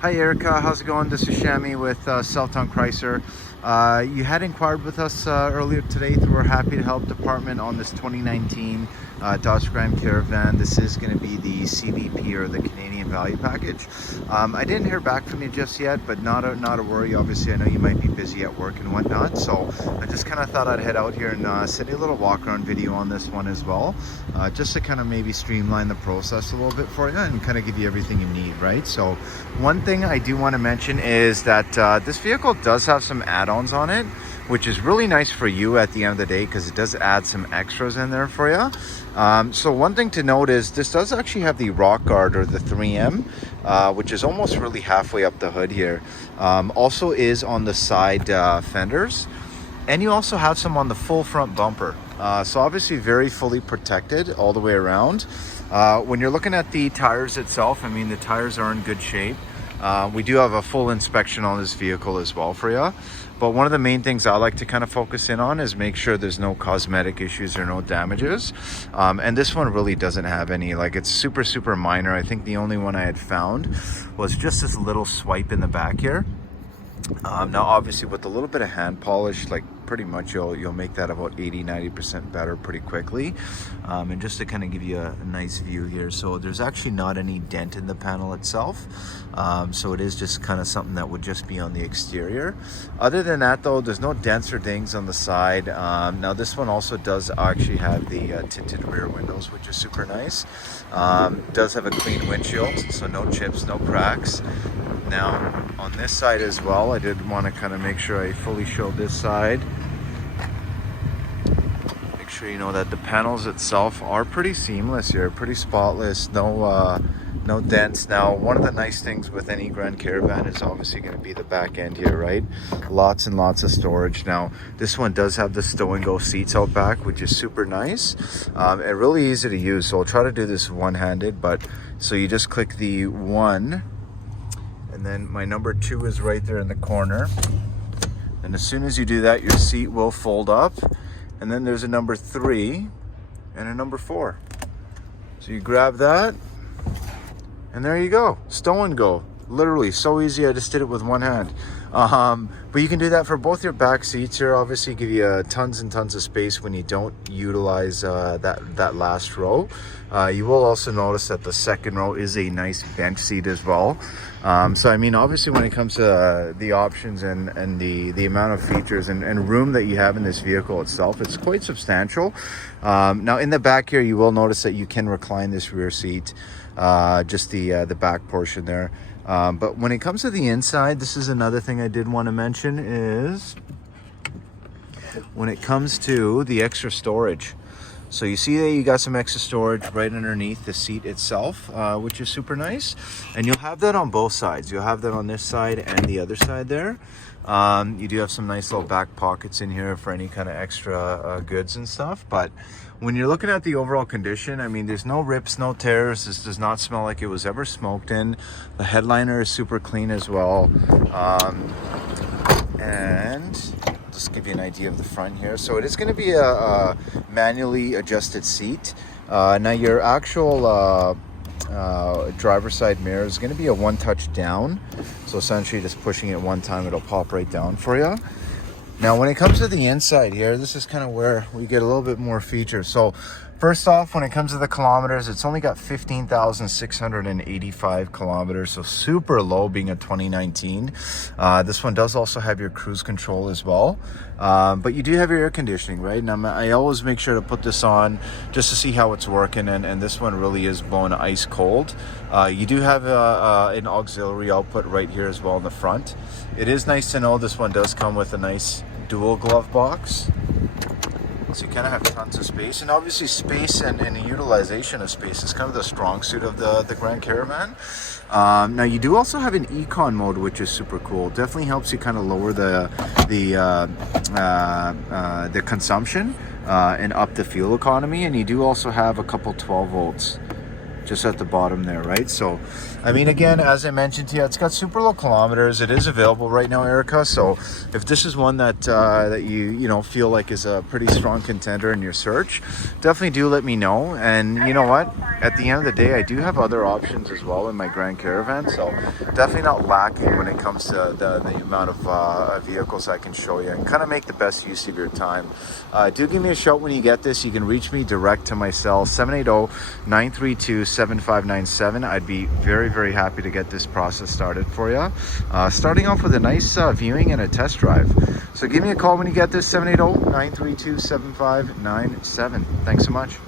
Hi Erica, how's it going? This is Shammi with Southtown Chrysler. You had inquired with us earlier today through our Happy to Help department on this 2019 Dodge Grand Caravan. This is going to be the CVP, or the Canadian Value Package. I didn't hear back from you just yet, but not a worry. Obviously, I know you might be busy at work and whatnot, so I just kind of thought I'd head out here and send you a little walk-around video on this one as well, just to kind of maybe streamline the process a little bit for you and kind of give you everything you need, right? So one thing I do want to mention is that this vehicle does have some add-ons on it, which is really nice for you at the end of the day because it does add some extras in there for you. So one thing to note is this does actually have the rock guard, or the 3M, which is almost really halfway up the hood here. Also is on the side fenders, and you also have some on the full front bumper. So obviously very fully protected all the way around. When you're looking at the tires itself, I mean, the tires are in good shape. We do have a full inspection on this vehicle as well for you. But one of the main things I like to kind of focus in on is make sure there's no cosmetic issues or no damages. And this one really doesn't have any. Like, it's super minor. I think the only one I had found was just this little swipe in the back here. Now obviously with a little bit of hand polish, like pretty much you'll make that about 80-90% better pretty quickly. And just to kind of give you a nice view here, so there's actually not any dent in the panel itself, so it is just kind of something that would just be on the exterior. Other than that though, there's no dents or dings on the side. Now this one also does actually have the tinted rear windows, which is super nice. Does have a clean windshield, so no chips, no cracks. Now on this side as well, I did want to kind of make sure I fully show this side. Make sure you know that the panels itself are pretty seamless here, pretty spotless, no dents. Now one of the nice things with any Grand Caravan is obviously going to be the back end here, right? Lots and lots of storage. Now this one does have the stow and go seats out back, which is super nice, and really easy to use. So I'll try to do this one-handed, but so you just click the 1, and then my number 2 is right there in the corner. And as soon as you do that, your seat will fold up. And then there's a number 3 and a number 4. So you grab that, and there you go. Stow and go. Literally so easy. I just did it with one hand. But you can do that for both your back seats here. Obviously give you tons and tons of space when you don't utilize that last row. You will also notice that the second row is a nice bench seat as well. So I mean, obviously when it comes to the options and the amount of features and room that you have in this vehicle itself, it's quite substantial. Now in the back here, you will notice that you can recline this rear seat, just the back portion there. But when it comes to the inside, this is another thing I did want to mention, is when it comes to the extra storage. So you see that you got some extra storage right underneath the seat itself, which is super nice. And you'll have that on both sides. You'll have that on this side and the other side there. You do have some nice little back pockets in here for any kind of extra goods and stuff. But when you're looking at the overall condition, I mean, there's no rips, no tears. This does not smell like it was ever smoked in. The headliner is super clean as well. And just give you an idea of the front here. So it is going to be a manually adjusted seat. Now your actual driver's side mirror is going to be a one-touch down. So essentially just pushing it one time, it'll pop right down for you. Now when it comes to the inside here, this is kind of where we get a little bit more features. So first off, when it comes to the kilometers, it's only got 15,685 kilometers, so super low being a 2019. This one does also have your cruise control as well, but you do have your air conditioning, right? And I always make sure to put this on just to see how it's working, and this one really is blowing ice cold. You do have an auxiliary output right here as well in the front. It is nice to know this one does come with a nice dual glove box. So you kind of have tons of space, and obviously space and the utilization of space is kind of the strong suit of the Grand Caravan. Now you do also have an econ mode, which is super cool. Definitely helps you kind of lower the consumption and up the fuel economy. And you do also have a couple 12 volts just at the bottom there, right? So I mean, again, as I mentioned to you, it's got super low kilometers. It is available right now, Erica. So if this is one that that you know feel like is a pretty strong contender in your search, definitely do let me know. And you know what? At the end of the day, I do have other options as well in my Grand Caravan. So definitely not lacking when it comes to the amount of vehicles I can show you, and kind of make the best use of your time. Do give me a shout when you get this. You can reach me direct to my cell, 780-932-7597. I'd be very happy to get this process started for you. Starting off with a nice viewing and a test drive. So give me a call when you get this, 780-932-7597. Thanks so much.